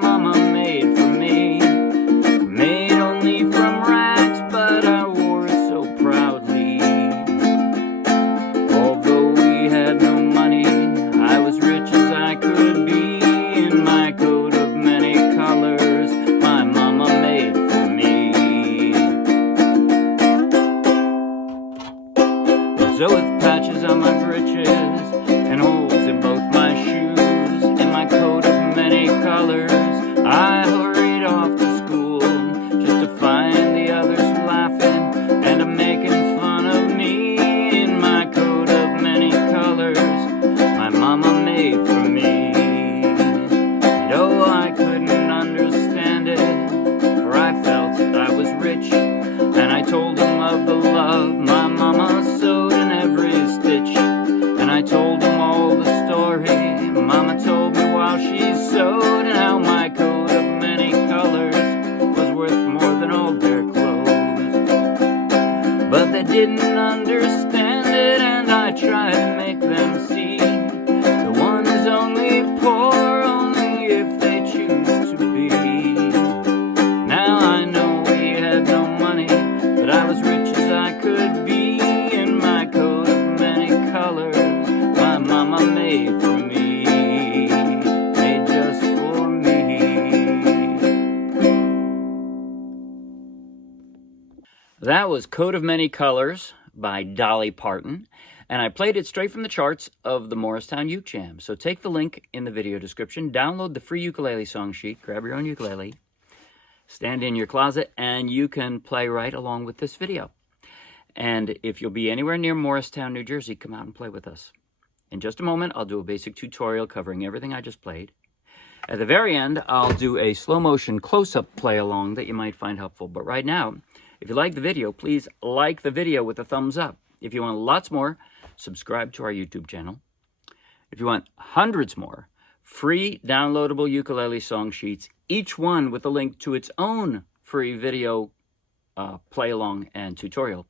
mama made for me. Made only from rags, but I wore it so proudly. Although we had no money, I was rich as I could be. In my coat of many colors, my mama made for me. So with patches on my breeches and holes in both my shoes, in my coat of many colors, I hurried off to school, just to find the others laughing and making fun of me. In my coat of many colors, my mama made for me. And oh, I couldn't understand it, for I felt I was rich, and I told him of the love my mama sewed in every stitch. And I told him all the story mama told me while she sewed, and how my coat of many colors was worth more than all their clothes. But they didn't understand it, and I tried to make them see the one is only poor only if they choose to be. Now I know we had no money, but I was rich as I could be. In my coat of many colors, my mama made for me, made just for me. That was Coat of Many Colors by Dolly Parton, and I played it straight from the charts of the Morristown Uke Jam. So take the link in the video description, download the free ukulele song sheet, grab your own ukulele, stand in your closet, and you can play right along with this video. And if you'll be anywhere near Morristown, New Jersey, come out and play with us. In just a moment, I'll do a basic tutorial covering everything I just played. At the very end, I'll do a slow-motion close-up play-along that you might find helpful. But right now, if you like the video, please like the video with a thumbs up. If you want lots more, subscribe to our YouTube channel. If you want hundreds more free downloadable ukulele song sheets, each one with a link to its own free video play-along and tutorial,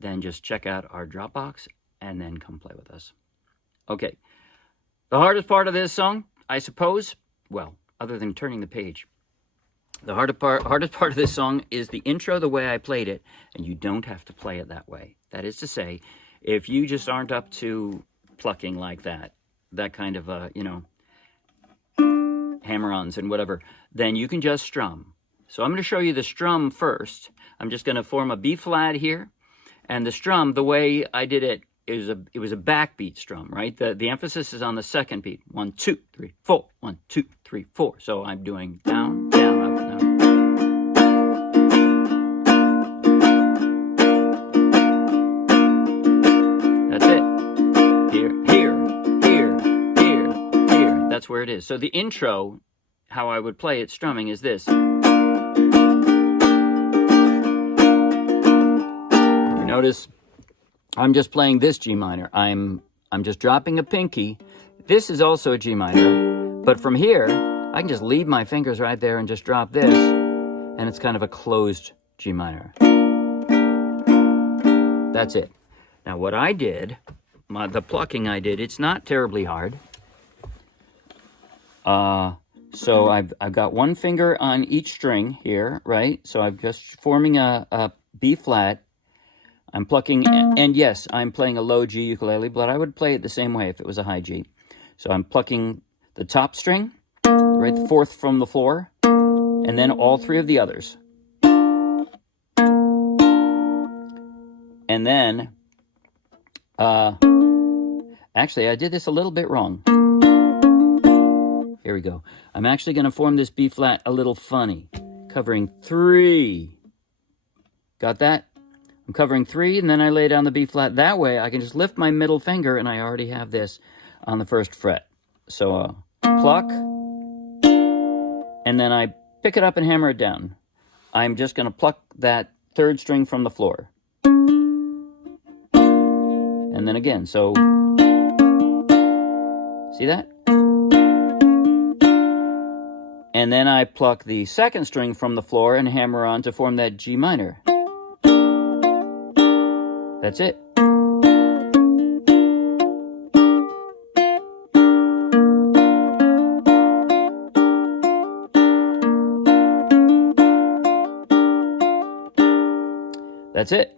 then just check out our Dropbox and then come play with us. Okay, the hardest part of this song, I suppose, well, other than turning the page, the hardest part of this song is the intro, the way I played it, and you don't have to play it that way. That is to say, if you just aren't up to plucking like that kind of, hammer-ons and whatever, then you can just strum. So I'm going to show you the strum first. I'm just going to form a B flat here, and the strum, the way I did it, it was a backbeat strum, right? The emphasis is on the second beat. 1, 2, 3, 4. 1, 2, 3, 4. So I'm doing down, down, up, down. That's it. Here, here, here, here, here. That's where it is. So the intro, how I would play it strumming, is this. You notice I'm just playing this G minor. I'm just dropping a pinky. This is also a G minor, but from here, I can just leave my fingers right there and just drop this, and it's kind of a closed G minor. That's it. Now what I did, the plucking I did, it's not terribly hard. So I've got one finger on each string here, right? So I'm just forming a B flat. I'm plucking, and yes, I'm playing a low G ukulele, but I would play it the same way if it was a high G. So I'm plucking the top string, right, the fourth from the floor, and then all three of the others. And then, actually, I did this a little bit wrong. Here we go. I'm actually going to form this B flat a little funny, covering 3. Got that? I'm covering 3, and then I lay down the B flat. That way, I can just lift my middle finger, and I already have this on the first fret. So, pluck, and then I pick it up and hammer it down. I'm just going to pluck that third string from the floor. And then again, so, see that? And then I pluck the second string from the floor and hammer on to form that G minor. That's it. That's it.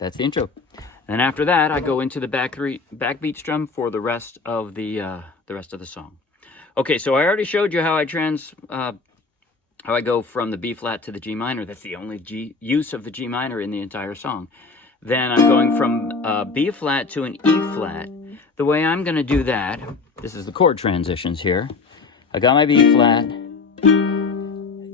That's the intro. And after that, I go into the backbeat strum for the rest of the song. Okay, so I already showed you how I go from the B flat to the G minor. That's the only use of the G minor in the entire song. Then I'm going from B flat to an E flat. The way I'm going to do that, this is the chord transitions here. I got my B flat.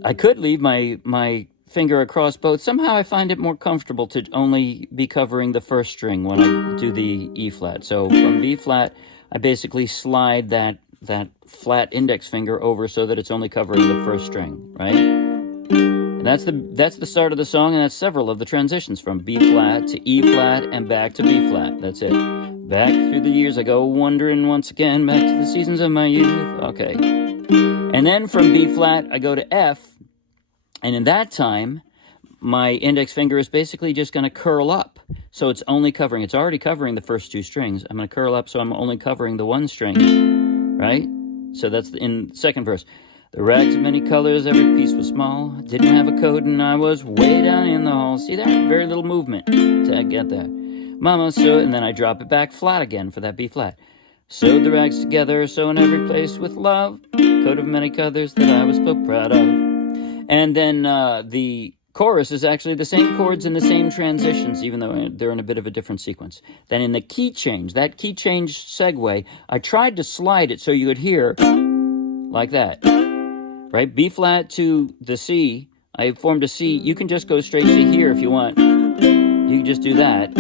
I could leave my finger across both. Somehow I find it more comfortable to only be covering the first string when I do the E flat. So from B flat, I basically slide that flat index finger over so that it's only covering the first string, right? And that's the start of the song, and that's several of the transitions from B flat to E flat and back to B flat. That's it. Back through the years I go wondering once again, back to the seasons of my youth. Okay. And then from B flat I go to F. And in that time, my index finger is basically just going to curl up. So it's already covering the first two strings. I'm going to curl up so I'm only covering the one string, right? So that's in the second verse. The rags of many colors, every piece was small. Didn't have a coat and I was way down in the hall. See that? Very little movement to get that. Mama sewed, and then I drop it back flat again for that B flat. Sewed the rags together, so in every place with love. Coat of many colors that I was so proud of. And then the chorus is actually the same chords and the same transitions, even though they're in a bit of a different sequence. Then in the key change, that key change segue, I tried to slide it so you would hear like that, right? B flat to the C, I formed a C. You can just go straight to here if you want. You can just do that.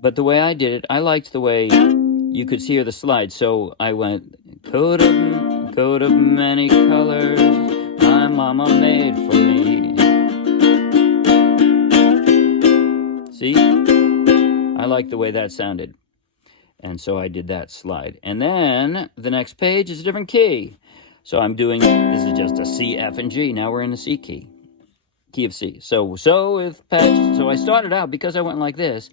But the way I did it, I liked the way you could hear the slide. So I went, coat of many colors, my mama made for me. See? I like the way that sounded. And so I did that slide. And then the next page is a different key. So I'm doing, this is just a C, F, and G. Now we're in the C key. Key of C. So with patch. So I started out, because I went like this,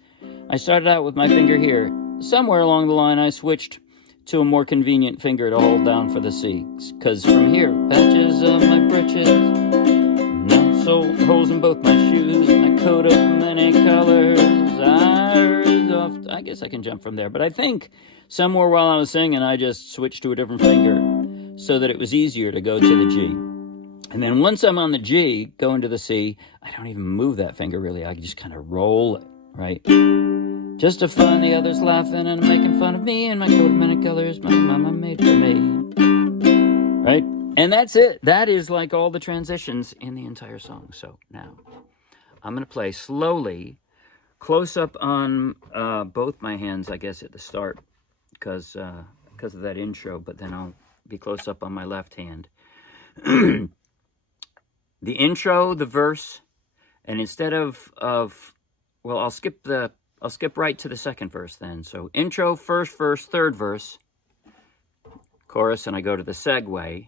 I started out with my finger here. Somewhere along the line I switched to a more convenient finger to hold down for the C. Because from here, patches of my britches, no holes in both my shoes, my coat of many colors, I guess I can jump from there. But I think somewhere while I was singing, I just switched to a different finger so that it was easier to go to the G. And then once I'm on the G, going to the C, I don't even move that finger really. I just kind of roll it, right? Just to find the others laughing and making fun of me and my coat of many colors my mama made for me. Right? And that's it. That is like all the transitions in the entire song. So now I'm going to play slowly, close up on both my hands, I guess, at the start because of that intro, but then I'll be close up on my left hand. The intro, the verse, and instead of well, I'll skip right to the second verse then. So intro, first verse, third verse, chorus, and I go to the segue,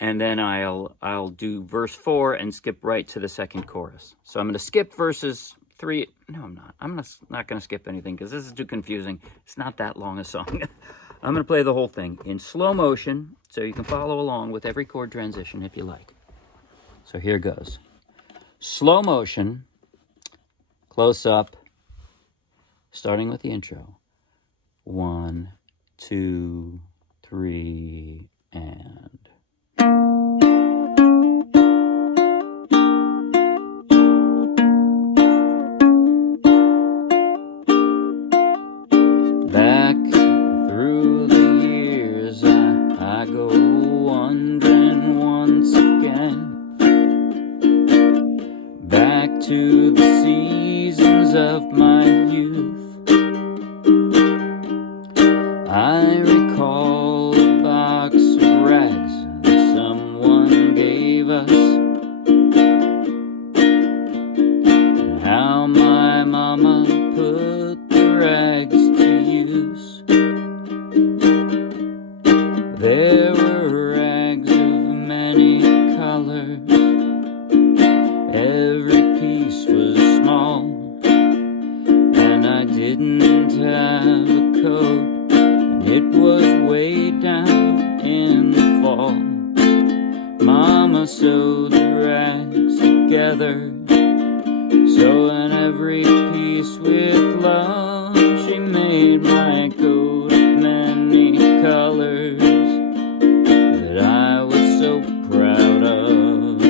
and then I'll do verse 4 and skip right to the second chorus. So I'm going to skip verses 3. No, I'm not. I'm not going to skip anything because this is too confusing. It's not that long a song. I'm going to play the whole thing in slow motion so you can follow along with every chord transition if you like. So here goes. Slow motion, close up, starting with the intro. 1, 2, 3, and... Back through the years I go wondering once again, back to the seasons of my youth. I recall a box of rags that someone gave us, and how my mama put the rags to use. There were rags of many colors, every piece was small, and I didn't have a coat, and it was way down in the fall. Mama sewed the rags together Sewing every piece with love, she made my coat of many colors that I was so proud of.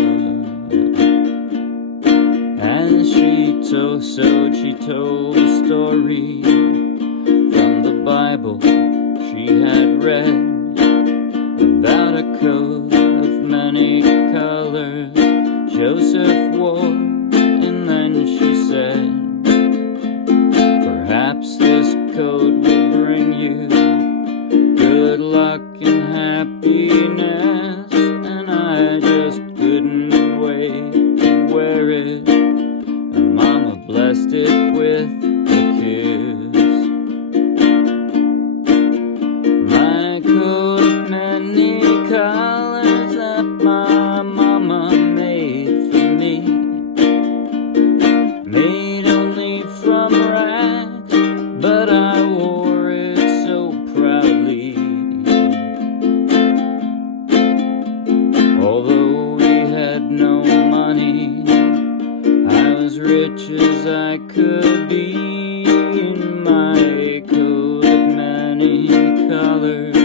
And she told a story from the Bible she had read about a coat of many colors Joseph wore, and then she said, perhaps this coat will bring you good luck and happiness. And I just couldn't wait to wear it, and Mama blessed it with a kiss. My coat of many colors that my Mama made for me, made only from rags, but I wore it so proudly. Although we had no money, I was rich as I could be in my coat of many colors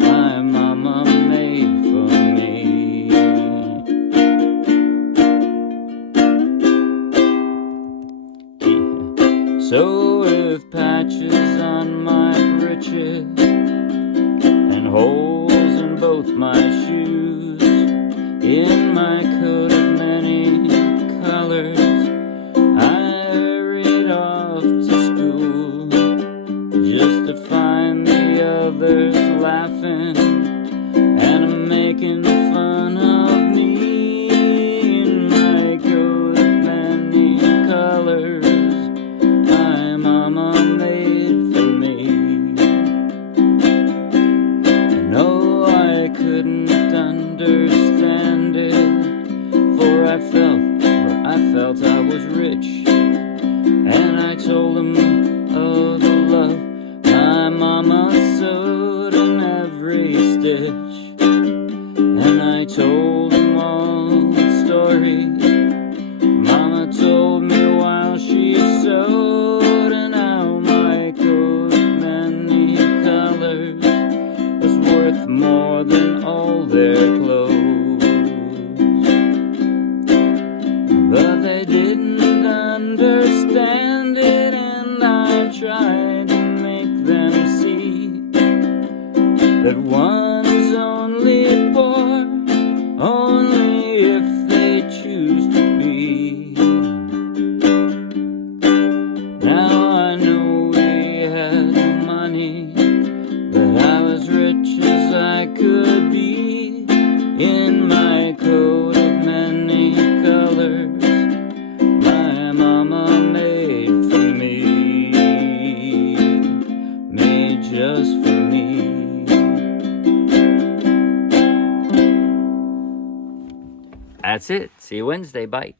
my Mama made for me. So with patches on my breeches and holes in both my shoes, in my coat of many colors, I hurried off to school just to find the others laughing and making fun of me in my coat of many colors my Mama made for me. No, I couldn't understand it, for I felt I was rich, and I told him of the love my Mama sewed in every stitch. And I told him all the story Mama told me while she sewed, and how my coat of many colors was worth more than all their clothes. But they didn't understand it, and I tried to make them see that one's only poor only if they choose to be. Now I know we had no money, but I was rich as I could be in my coat of many colors my Mama made for me, made just for me. That's it. See you Wednesday. Bye.